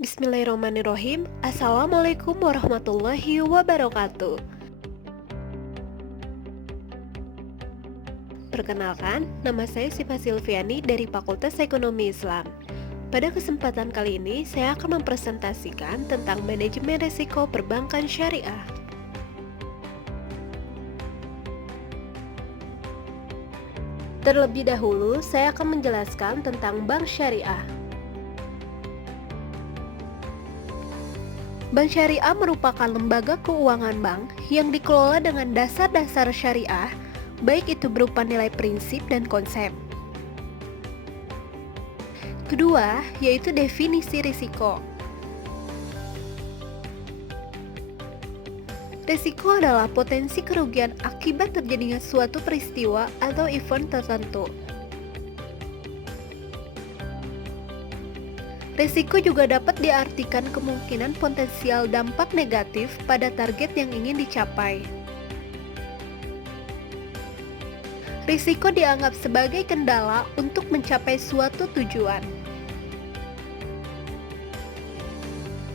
Bismillahirrahmanirrahim. Assalamualaikum warahmatullahi wabarakatuh. Perkenalkan, nama saya Siva Silviani dari Fakultas Ekonomi Islam. Pada kesempatan kali ini, saya akan mempresentasikan tentang manajemen risiko perbankan syariah. Terlebih dahulu, saya akan menjelaskan tentang bank syariah. Bank syariah merupakan lembaga keuangan bank yang dikelola dengan dasar-dasar syariah, baik itu berupa nilai prinsip dan konsep. Kedua, yaitu definisi risiko. Risiko adalah potensi kerugian akibat terjadinya suatu peristiwa atau event tertentu. Risiko juga dapat diartikan kemungkinan potensial dampak negatif pada target yang ingin dicapai. Risiko dianggap sebagai kendala untuk mencapai suatu tujuan.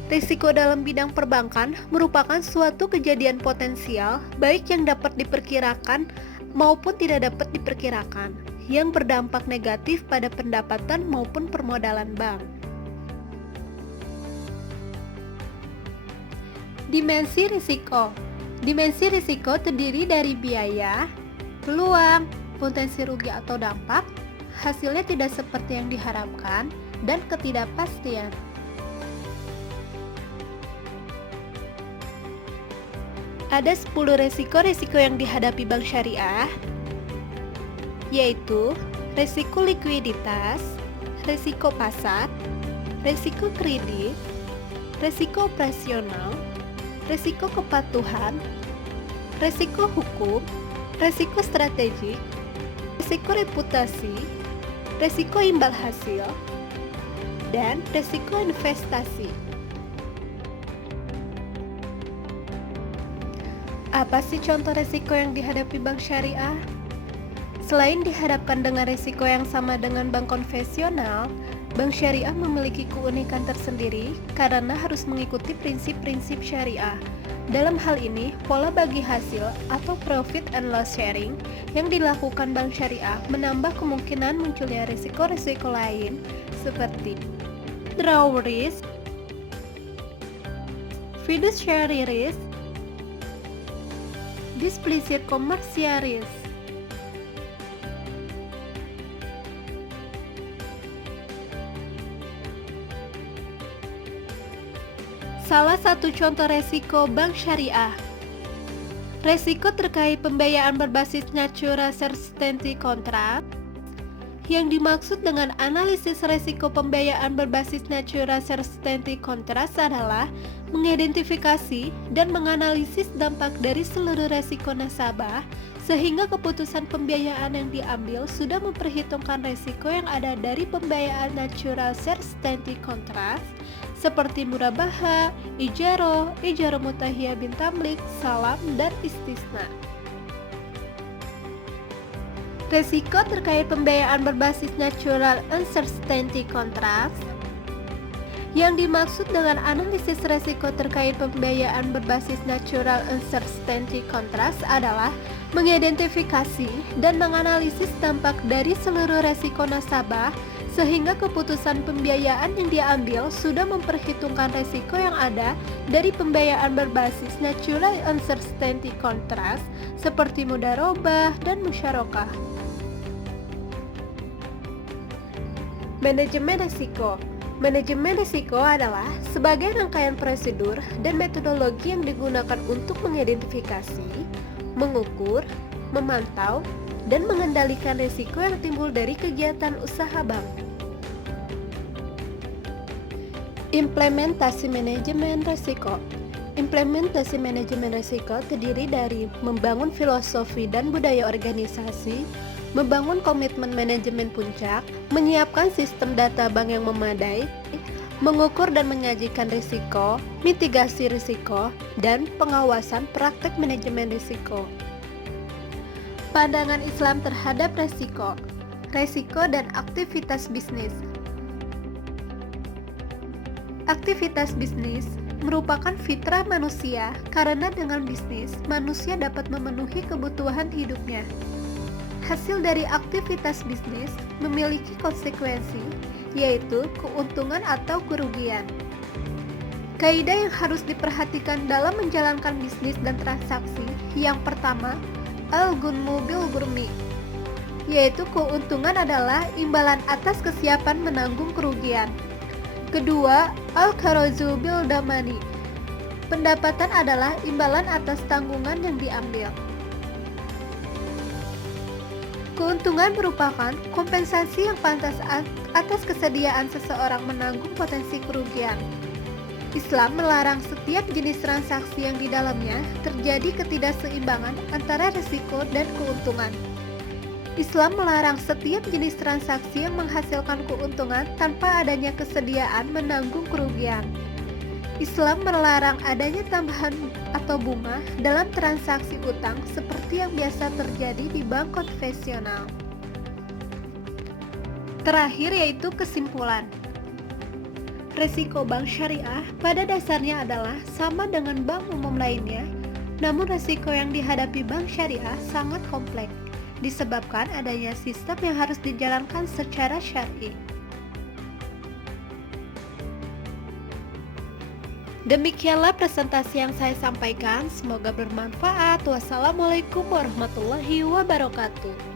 Risiko dalam bidang perbankan merupakan suatu kejadian potensial, baik yang dapat diperkirakan maupun tidak dapat diperkirakan, yang berdampak negatif pada pendapatan maupun permodalan bank. Dimensi risiko. Dimensi risiko terdiri dari biaya, peluang, potensi rugi atau dampak, hasilnya tidak seperti yang diharapkan, dan ketidakpastian. Ada 10 risiko-risiko yang dihadapi bank syariah, yaitu risiko likuiditas, risiko pasar, risiko kredit, risiko operasional, risiko kepatuhan, risiko hukum, risiko strategik, risiko reputasi, risiko imbal hasil, dan risiko investasi. Apa sih contoh risiko yang dihadapi bank syariah? Selain dihadapkan dengan risiko yang sama dengan bank konvensional, bank syariah memiliki keunikan tersendiri karena harus mengikuti prinsip-prinsip syariah. Dalam hal ini, pola bagi hasil atau profit and loss sharing yang dilakukan bank syariah menambah kemungkinan munculnya risiko-risiko lain seperti draw risk, fiduciary risk, displicit commercial risk. Salah satu contoh resiko bank syariah. Resiko terkait pembiayaan berbasis natural certainty contract. Yang dimaksud dengan analisis resiko pembiayaan berbasis natural certainty contract adalah mengidentifikasi dan menganalisis dampak dari seluruh resiko nasabah sehingga keputusan pembiayaan yang diambil sudah memperhitungkan resiko yang ada dari pembiayaan natural certainty contract seperti murabaha, ijaro mutahiyah bin tamlik, salam, dan istisna. Resiko terkait pembiayaan berbasis natural uncertainty contracts. Yang dimaksud dengan analisis resiko terkait pembiayaan berbasis natural uncertainty contracts adalah mengidentifikasi dan menganalisis dampak dari seluruh resiko nasabah sehingga keputusan pembiayaan yang diambil sudah memperhitungkan resiko yang ada dari pembiayaan berbasis natural uncertainty contracts seperti mudharabah dan musyarakah. Manajemen risiko. Manajemen risiko adalah sebagai rangkaian prosedur dan metodologi yang digunakan untuk mengidentifikasi, mengukur, memantau, dan mengendalikan risiko yang timbul dari kegiatan usaha bank. Implementasi manajemen risiko. Implementasi manajemen risiko terdiri dari membangun filosofi dan budaya organisasi, membangun komitmen manajemen puncak, menyiapkan sistem data bank yang memadai, mengukur dan menyajikan risiko, mitigasi risiko, dan pengawasan praktek manajemen risiko. Pandangan Islam terhadap resiko dan aktivitas bisnis. Aktivitas bisnis merupakan fitrah manusia karena dengan bisnis, manusia dapat memenuhi kebutuhan hidupnya. Hasil dari aktivitas bisnis memiliki konsekuensi, yaitu keuntungan atau kerugian. Kaidah yang harus diperhatikan dalam menjalankan bisnis dan transaksi, yang pertama, al-gunmu bil gurmi, yaitu keuntungan adalah imbalan atas kesiapan menanggung kerugian. Kedua, al-kharozu bil damani, pendapatan adalah imbalan atas tanggungan yang diambil. Keuntungan merupakan kompensasi yang pantas atas kesediaan seseorang menanggung potensi kerugian. Islam melarang setiap jenis transaksi yang di dalamnya terjadi ketidakseimbangan antara risiko dan keuntungan. Islam melarang setiap jenis transaksi yang menghasilkan keuntungan tanpa adanya kesediaan menanggung kerugian. Islam melarang adanya tambahan atau bunga dalam transaksi utang seperti yang biasa terjadi di bank konvensional. Terakhir yaitu kesimpulan. Resiko bank syariah pada dasarnya adalah sama dengan bank umum lainnya, namun resiko yang dihadapi bank syariah sangat kompleks, disebabkan adanya sistem yang harus dijalankan secara syar'i. Demikianlah presentasi yang saya sampaikan, semoga bermanfaat. Wassalamualaikum warahmatullahi wabarakatuh.